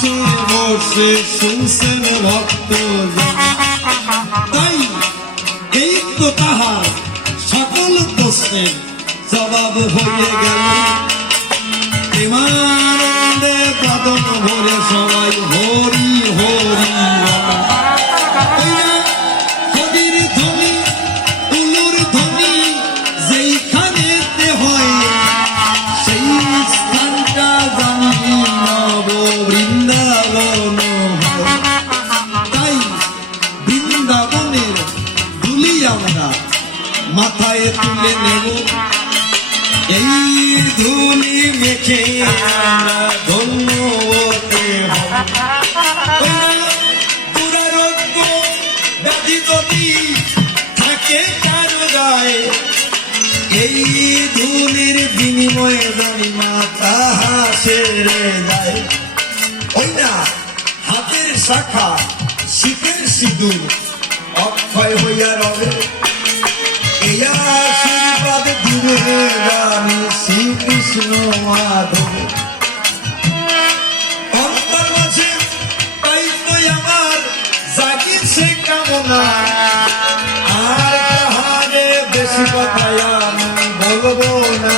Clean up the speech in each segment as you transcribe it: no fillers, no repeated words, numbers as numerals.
বসে বসে শুনছেন ভক্ত, তাই এই তো তাহার সকল প্রশ্নের জবাব হয়ে গেল। প্রেমানন্দে বদন ভরে সবাই হরি হরি হরির ধ্বনি উলুর ধ্বনি যেইখানেতে হয় সেই স্থানটা জানি নব বৃন্দাবন। তাই বৃন্দাবনের ধুলি আমরা মাথায় তুলে নেব, এই ধুলি মেখে ধন্য দুরারোগ্য ব্যাধি যদি থাকে কারো গায়ে, এই ধুলির বিনিময়ে জানি মা তাহা সেরে যায়। ওই না হাতের শাখা শীতের সিঁদুর অক্ষয় হইয়া রবে, এই আশীর্বাদ দিবে রানী শ্রীকৃষ্ণ মাধব। অন্তর মাঝে তাই তো আমার জাগিছে কামনা, আর কাহারে বেশি কথাই আমি বলবো না।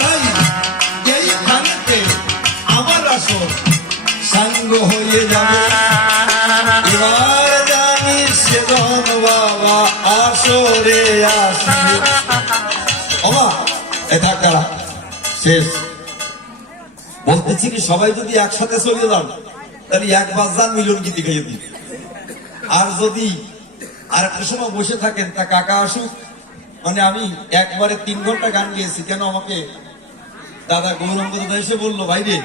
তাই এইখানেতে আমার আসর সাঙ্গ হয়ে যাবে। এবার জানি সেজন বাবা আসরে আসবে। ওমা এ থাক দাঁড়া, শেষ বলতেছি কি, সবাই যদি একসাথে চলে যান তাহলে এক বাজার মিলন গীতি গাইয়ে দিন। আর যদি আর একটা সময় বসে থাকেন তা কাকা আসুক, মানে আমি একবারে 3 ঘন্টা গান গিয়েছি। কেন আমাকে দাদা গৌরঙ্গ দাদা এসে বললো, ভাই রে